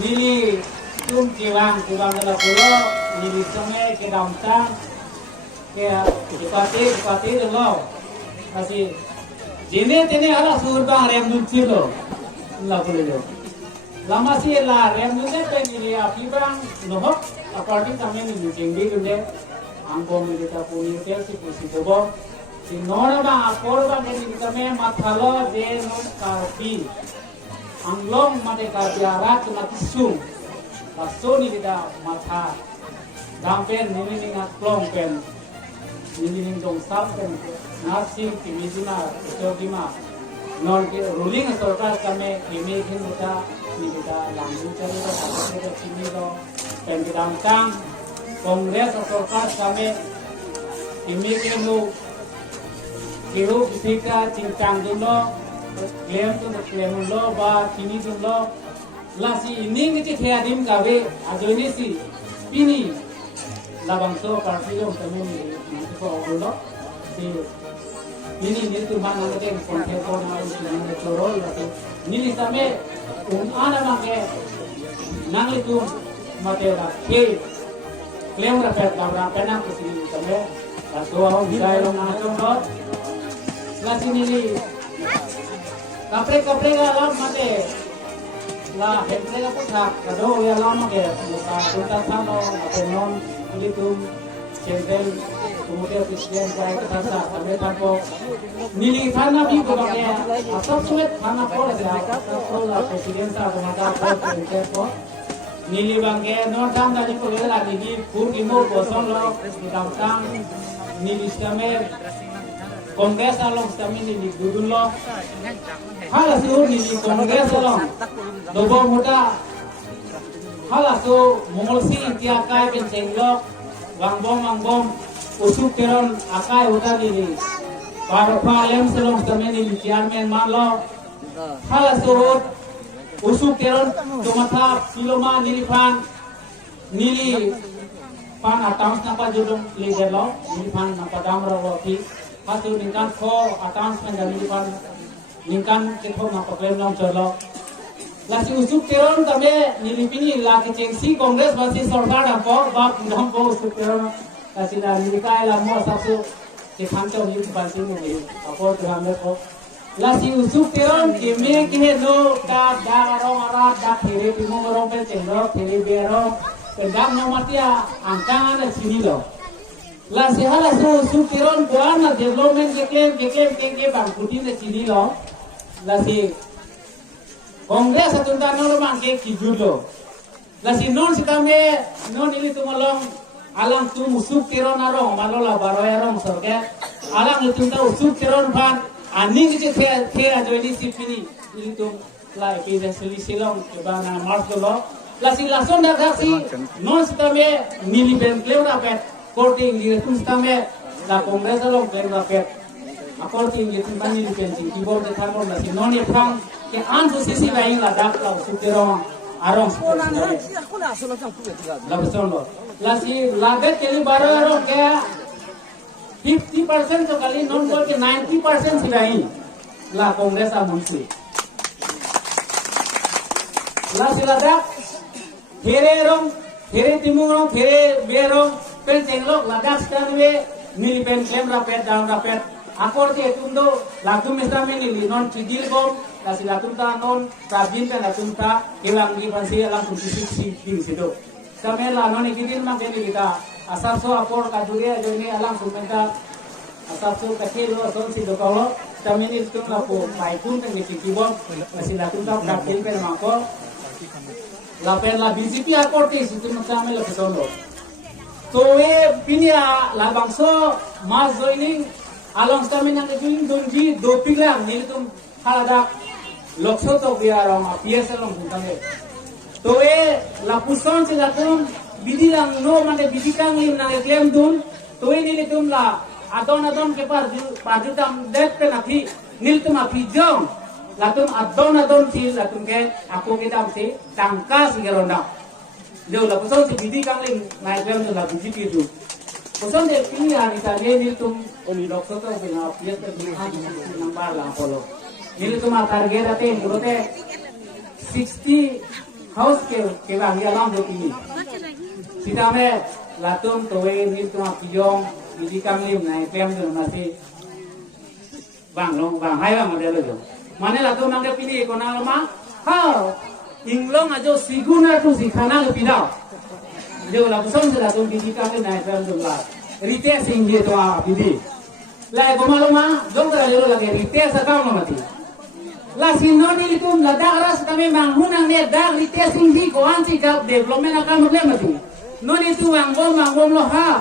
nili tum kiwang adalah pulau nili sungai ke downtown ke Kepati dulu kasih jene ala surbang rem dunci lo lah pulau lama sih lah rem dunci pe nili api bang nohok aparti kami nili jengbi dunde angkong kita punya tel si pusi bobo si nora bang akor bang nili kami matalo je non karpi anglong mate karbiara cuma tisung lasso ni kita mata dampen nini ngat plong pen nini dong sap pen nasi kimizina jodima non ke ruling sarkar kame ime hin kita ni kita langu chalo ta kita chini do pen kita tang kongres sarkar kame ime ke no kiru bisika cincang duno claim lo ba kini duno lasi ini ngiti theadim kawe ajoni si ini labangso partido tamini ko ulo si ini tu mana ngate konten ko na ulo choro lati nili tame ana mange nang itu mate ra ke claim ra pet kabra pena ko si tame aso ho dai lo na choro lasi nili kapre ga lam mate la hemre ka puthak kado ya lama ke muka kunta thano apenon ulitum chenden tumude presiden jai ka thasa ame thampo nili thana bi ko ke asap suet thana ko ja ko la presiden sa ko mata ko ko nili bangke non tham da ko le la ni pur ki mo ko son lo ni dam tang nili stame kongres along stame nili dudun lo halas ni kongres along dobo muda halasu mongolsi tiap kai pencenglok wangbom usuk keron akai uta diri parpa lem selong tameni chairman malo halasu usuk keron tumatha siloma niliphan nili pan atams napa judum leader lo niliphan napa damro fi hasu ningkan kho atams men niliphan ningkan ketho napa klem long cholo lasi usuk keron kami nilipini laki cengsi kongres masih sorgar apa bab ndam ko usuk keron lasi la nilikai la mo sabsu ke thamcho ni bansi ni apo dhame ko lasi usuk keron keme ke no ka daro ara da there timo ro pe cengro there bero pendam no matia angkana sini lo lasi hala usuk keron buana development ke bang putin de sini lo lasi kongres atunda non mangke kijulo lasi non sikame non ili tumalong alang tu musuk tiron arong malola baroya rong sorge alang itunda usuk tiron ban aning je the ajoni sipini ili tum lai pe seli silong bana martolo lasi lason daksi non sikame nili ben kleura pet korting di tum sikame la kongres along kleura pet akorting di tum nili ben si kibor de thamon lasi non ifang ke an sisi lain la dak la sutero arong la besono lasi laget keli baro arong ke 50% to kali non ko ke 90% si lain la kongres amunsi la siladak here timurong here berong pen tenglok ladak stanwe nili pen klem rapet down rapet akor ti etundo lagu mesame nili non tridil bom kasi latunta non prabin kan latunta kilang di pansi alang kunci din sido kami la non ikidin mang kini kita asapso apor kaduria joni alang kumenta asapso kakelo son sido kalau kami ni tung lapo maipun kan kiki bom kasi latunta prabin kan mangko lapen la BJP akor ti situ macam la pesono to e pinia la bangso mas joining along kami nang ikidin donji dopiglang ni tum haladak lokso to biarong apies along butane to e la puson se la tum bidilang no mane bidikang lim na claim dun to e nili tum la adon ke par dam det pe na thi nil tum api jong la tum adon si la tum ke aku ke dam si tangka si geronda jo la puson se bidikang lim na claim la bidiki du puson de pini hari ta nil tum lokso to bina apies te di number la polo nili tuma target ate murote 60 haus ke bang ya lam do ini sida me latum towe ni tua piyong di kam lim nai pem do nasi bang long bang hai bang ada lo mana latum nang ke pini ko na lama ha inglong ajo siguna tu sikhana lo pidao jo la pusong se latum di kam lim nai pem do la rite sing ye to a pidi la ko maluma dong da lo la ke rite sa ka no mati la sinoni itu la daras kami manghunang ne dar rite sing hi ko anti ka development akan problem mati non itu manggom lo ha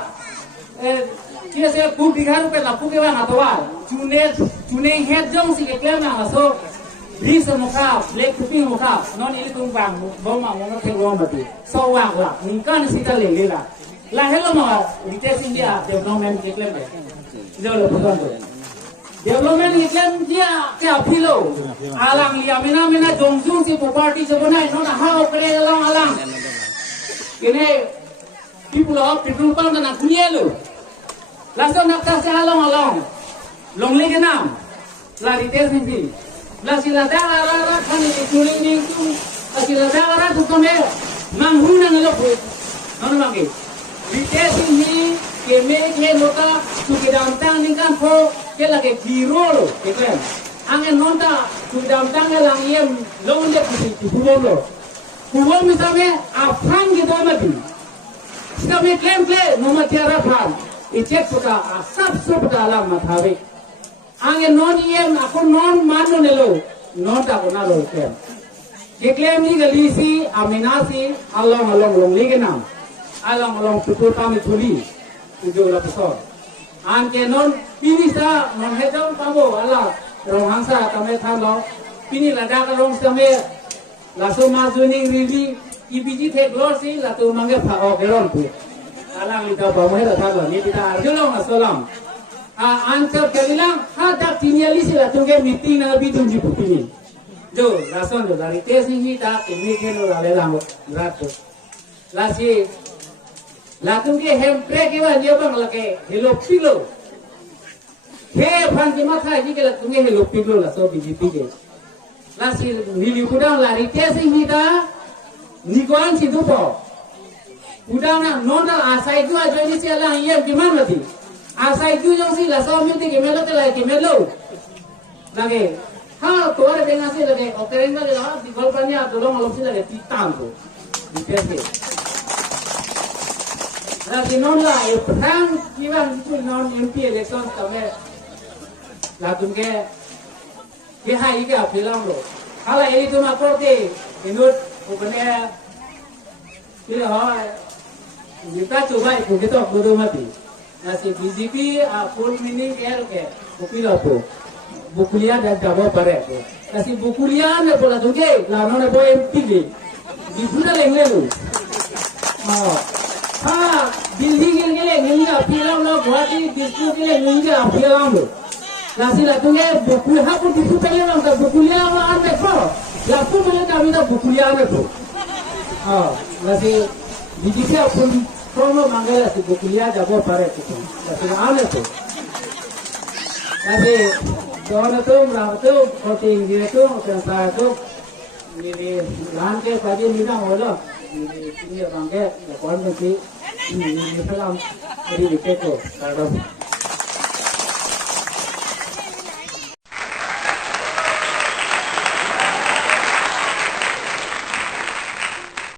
kia se ku bighar pe la ku ke bang atwa chune head jong si ke klem na so di semuka lek kupi muka non itu bang bom manggom ke rom mati so wang la ningkan sita le la la hello ma rite sing dia development ke klem jo lo pon to development iklan dia ke apilo alang liya mena jongjung si property sebonai nona ha opere alang kene people of petrol pump na kunyelo laso nak ta along long lege nam la rite sinji la sila dara khani tuling ning tu sila dara tu kame manghuna ngalo nono mangi rite sinji ke me ke lota tu ke damtang ningkan pho ke lage giro lo keken angen nonta tu damtang lang yem long le tu lo kuwo misame afang gitu mati kami klaim nomor tiara pan icek puta asap puta alam mathawe angen non yem aku non manu nelo non ta kona lo klaim ke klaim ni galisi aminasi along long lege nam along tutur kami thuli ujo la pesor anke non pinisa non hedong pabo ala rong hangsa kami tham lo pini lada ka rong same laso mazuni rili ibiji thek losi la tu mange pha o geron pu alang lita ba mo hera thagla ni kita arjulong asalam answer kalilang ha da tinyali sila tu ge meeting na bi tunji putini jo rason jo dari tesing hi ta ini khelo la le lam rat la si la tu ge hem pre ke ba ni bang la ke hello pilo he phan ki ma thai ji ke la tu ge hello pilo la so bi ji ti ge la si ni kudang la ri tesing hi ta ni koan si tu po udang na nona asai tu aja ni si alang yem gimana ti asai tu jong si la so mi ti ke melo te la ke melo lage ha to are benga si lage okeren na la di gol panya dolong alom si lage ti tam tu di pese la di non la e prang kiwan tu non MP election tame la tumke ke hai ke apilang lo hala eri tu ma prote inut ukene kira ha kita coba kita bodo mati nasi BJP full meaning ke bukila po bukulia dan jabo pare nasi bukulia ne pola tunge la no ne boy MP di buda lengle lu ha Delhi gele ngi apilang lo Guwahati district gele ngi apilang lo nasi la tunge bukul ha pun disu pele lo ta bukulia wa ande po la pu mele kami ta bukulia ne po nasi BJP pun promo mangala si bukulia jabo pare tu nasi ane tu nasi dono tu merato koting dia tu sensa tu ni lan ke pagi ni dah hola ni bangke kon mesti ni pelam dari dikeko kalau